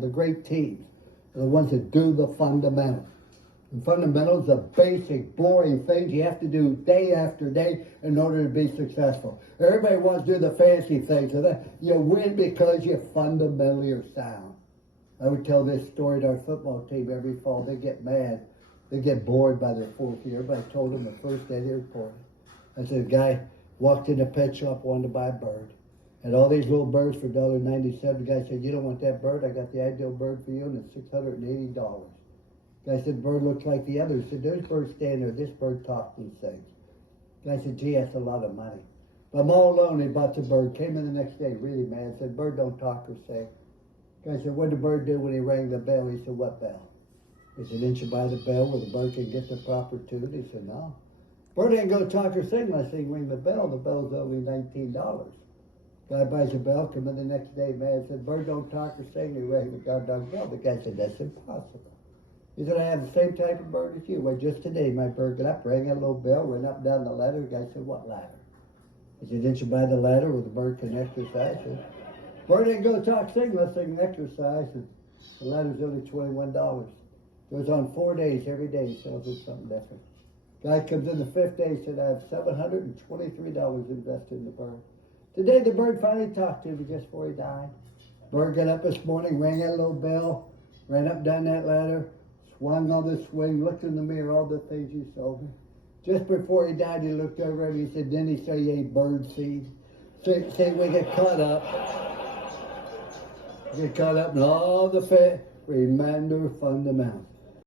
the great teams are the ones that do the fundamentals. And fundamentals are basic, boring things you have to do day after day in order to be successful. Everybody wants to do the fancy things. So that you win because you fundamentally are sound. I would tell this story to our football team every fall. They get mad. They get bored by their fourth year. But I told them the first day they reported. I said, a guy walked in a pet shop, wanted to buy a bird. And all these little birds for $1.97. The guy said, you don't want that bird? I got the ideal bird for you, and it's $680. The guy said, the bird looks like the others. He said, there's birds standing there. This bird talks and sings. The guy said, gee, that's a lot of money. But I'm all alone. He bought the bird. Came in the next day really mad. Said, bird don't talk or sing. The guy said, what did the bird do when he rang the bell? He said, what bell? He said, didn't you buy the bell where the bird can get the proper tune? He said, no. Bird ain't going to talk or sing unless he ring the bell. The bell's only $19. Guy buys a bell, come in the next day mad, said, bird don't talk or sing. He rang the goddamn bell. The guy said, that's impossible. He said, I have the same type of bird as you. Well, just today, my bird got up, rang a little bell, ran up down the ladder. The guy said, what ladder? He said, didn't you buy the ladder where the bird can exercise? He said, bird ain't going to talk, sing unless they can exercise. And the ladder's only $21. It was on 4 days. Every day he sells it something different. Guy comes in the fifth day, he said, I have $723 invested in the bird. Today the bird finally talked to me just before he died. Bird got up this morning, rang that little bell, ran up down that ladder, swung on the swing, looked in the mirror, all the things you sold me. Just before he died, he looked over at me, he said, didn't he say you ate bird seed? See, we get caught up. Get caught up in all the remainder fundamentals.